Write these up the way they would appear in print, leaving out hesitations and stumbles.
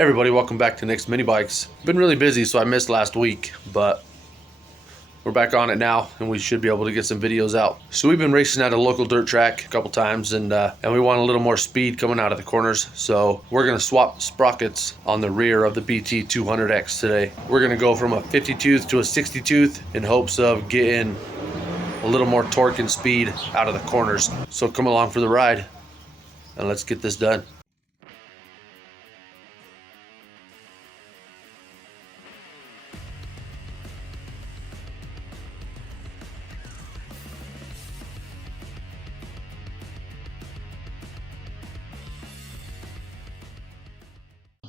Hey everybody, welcome back to Nick's Mini Bikes. Been really busy, so I missed last week, but we're back on it now, and we should be able to get some videos out. So we've been racing at a local dirt track a couple times, and we want a little more speed coming out of the corners. So we're gonna swap sprockets on the rear of the Bt200X today. We're gonna go from a 50 tooth to a 60 tooth in hopes of getting a little more torque and speed out of the corners. So come along for the ride, and let's get this done.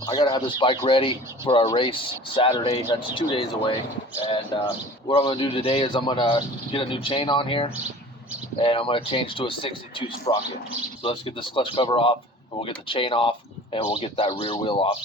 I gotta have this bike ready for our race Saturday. That's 2 days away. And what I'm gonna do today is I'm gonna get a new chain on here, and I'm gonna change to a 62 sprocket. So let's get this clutch cover off, and we'll get the chain off, and we'll get that rear wheel off.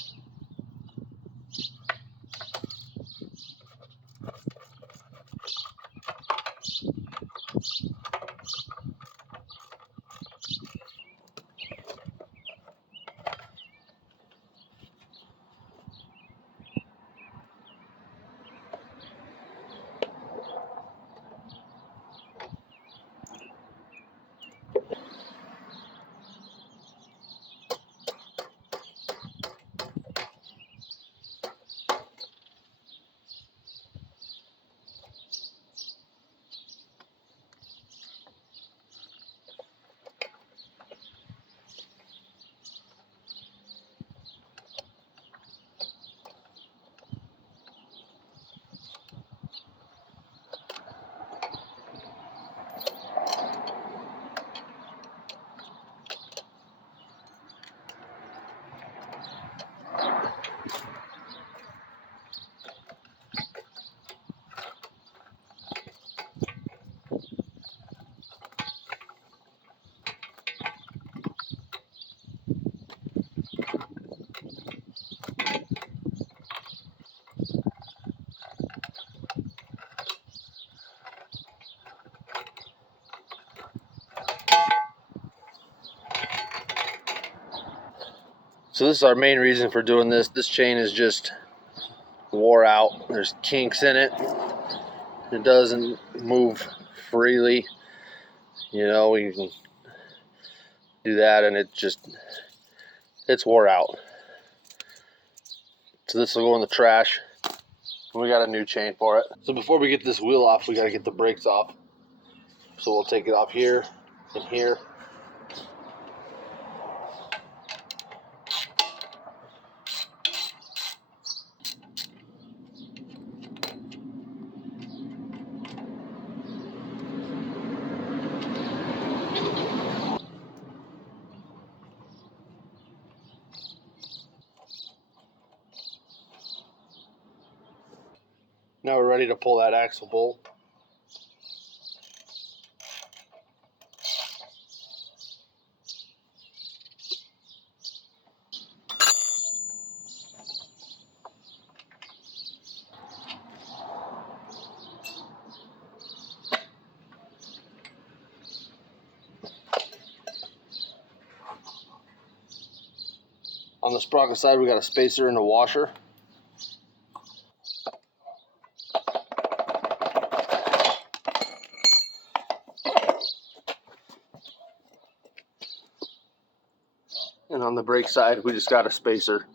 So this is our main reason for doing this. This chain is just wore out. There's kinks in it. It doesn't move freely. You know, you can do that and it's wore out. So this will go in the trash. We got a new chain for it. So before we get this wheel off, we got to get the brakes off. So we'll take it off here and here. Now we're ready to pull that axle bolt. On the sprocket side, we got a spacer and a washer. And on the brake side, we just got a spacer.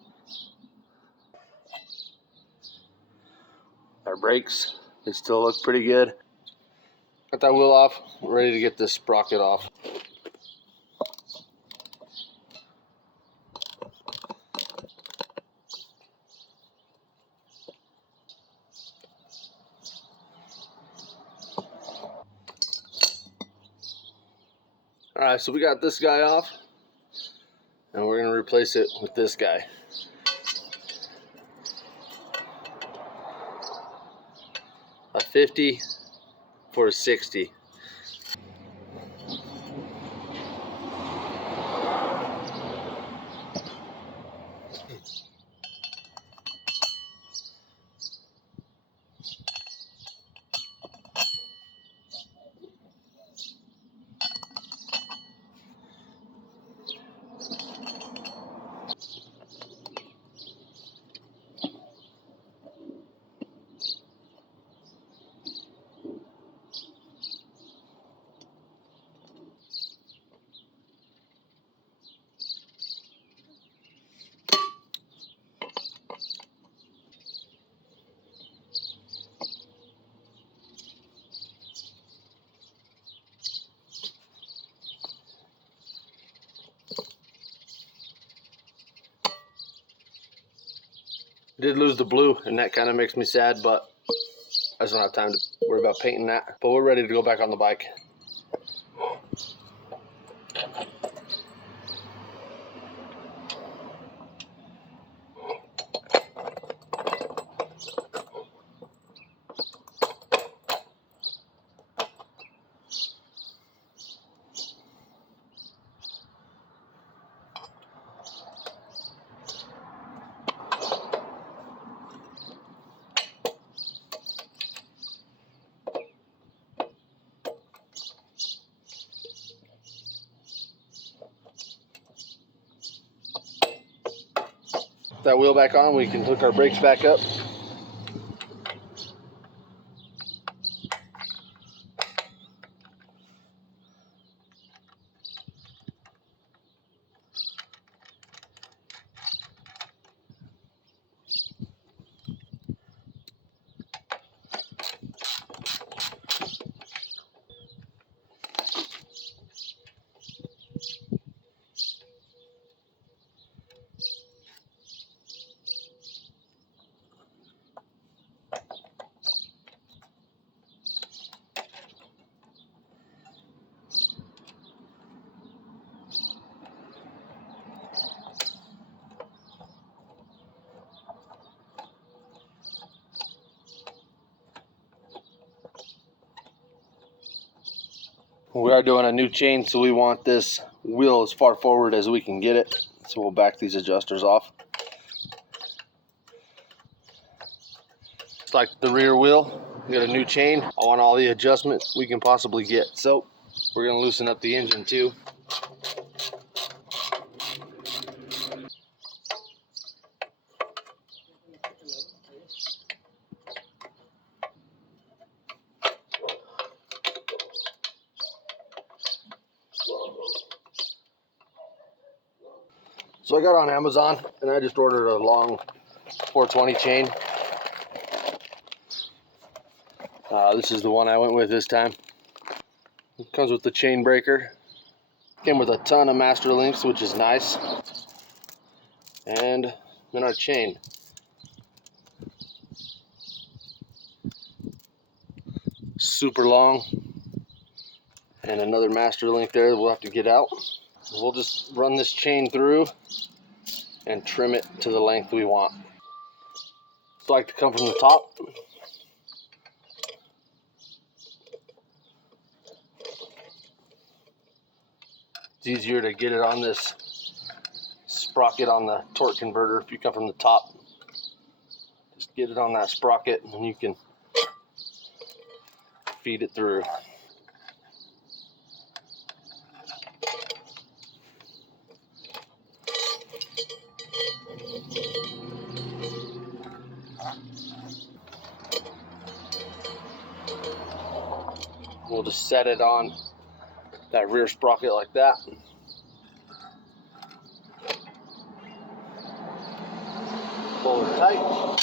Our brakes, they still look pretty good. Got that wheel off, we're ready to get this sprocket off. Alright, so we got this guy off, and we're going to replace it with this guy. A 50 for a 60. Did lose the blue, and that kind of makes me sad, but I just don't have time to worry about painting that. But we're ready to go back on the bike. That wheel back on, we can hook our brakes back up. We are doing a new chain, so we want this wheel as far forward as we can get it. So we'll back these adjusters off. It's like the rear wheel. We got a new chain. I want all the adjustments we can possibly get. So we're gonna loosen up the engine too. So I got on Amazon and I just ordered a long 420 chain. This is the one I went with this time. It comes with the chain breaker. Came with a ton of master links, which is nice. And then our chain. Super long. And another master link there that we'll have to get out. We'll just run this chain through and trim it to the length we want. So I like to come from the top. It's easier to get it on this sprocket on the torque converter if you come from the top. Just get it on that sprocket and you can feed it through. We'll just set it on that rear sprocket like that. Pull it tight.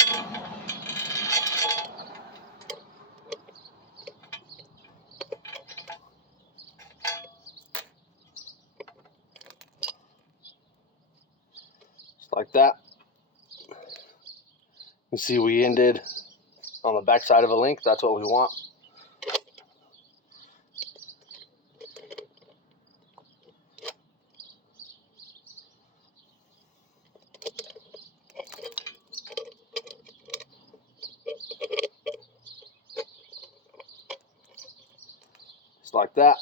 Just like that. You see we ended on the back side of a link. That's what we want. Just like that.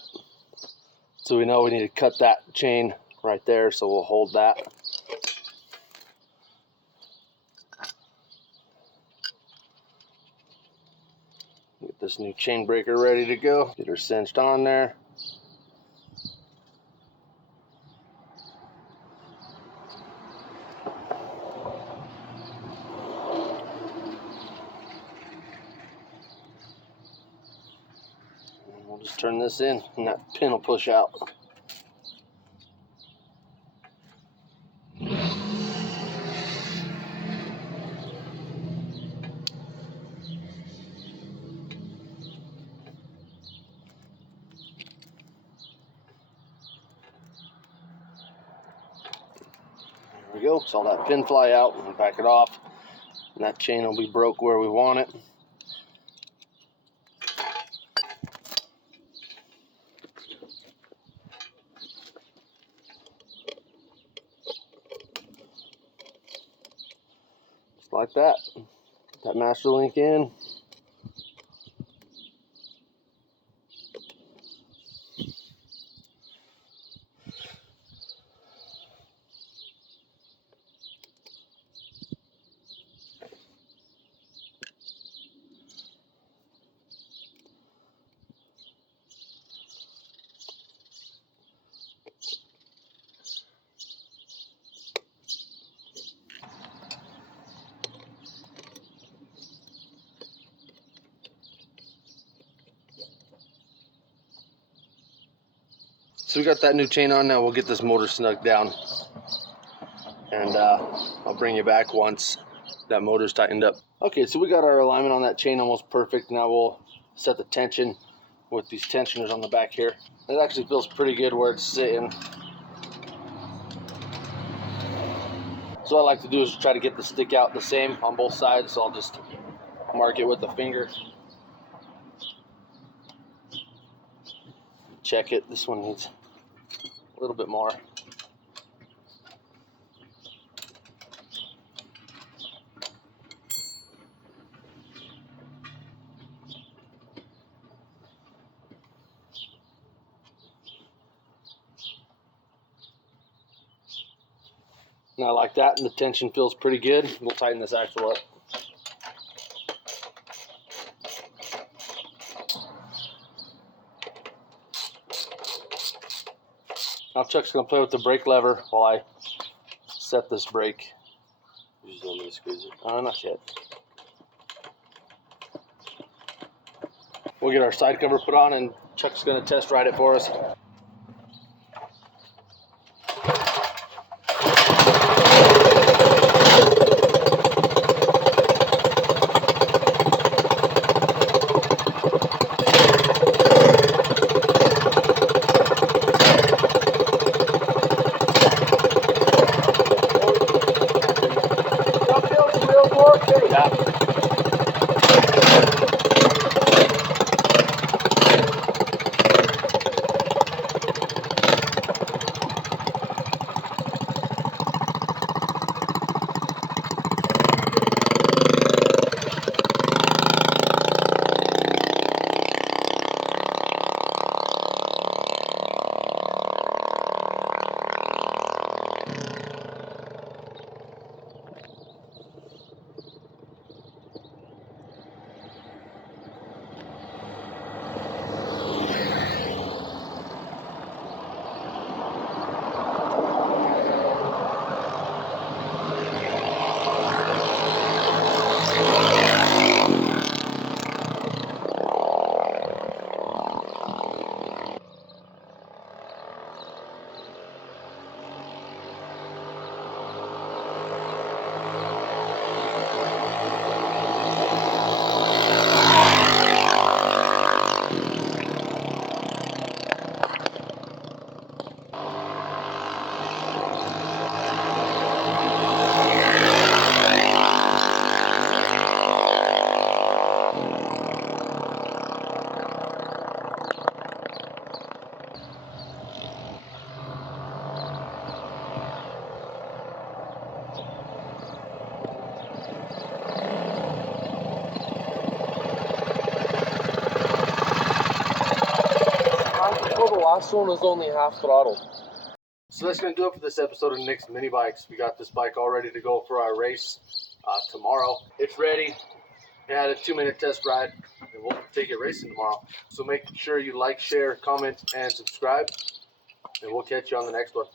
So we know we need to cut that chain right there, so we'll hold that. Get this new chain breaker ready to go. Get her cinched on there. And we'll just turn this in and that pin will push out. There we go. Saw that pin fly out and back it off. And that chain will be broke where we want it. Just like that. Put that master link in. So we got that new chain on. Now we'll get this motor snugged down, and I'll bring you back once that motor's tightened up. Okay, so we got our alignment on that chain almost perfect. Now we'll set the tension with these tensioners on the back here. It actually feels pretty good where it's sitting. So what I like to do is try to get the stick out the same on both sides, so I'll just mark it with the finger. Check it. This one needs a little bit more. Now like that, and the tension feels pretty good. We'll tighten this axle up. Now Chuck's going to play with the brake lever while I set this brake. You just want me to squeeze it? Not yet. We'll get our side cover put on, and Chuck's going to test ride it for us. The last one was only half throttle. So that's going to do it for this episode of Nick's Mini Bikes. We got this bike all ready to go for our race tomorrow. It's ready. It had a 2-minute test ride, and we'll take it racing tomorrow. So make sure you like, share, comment, and subscribe, and we'll catch you on the next one.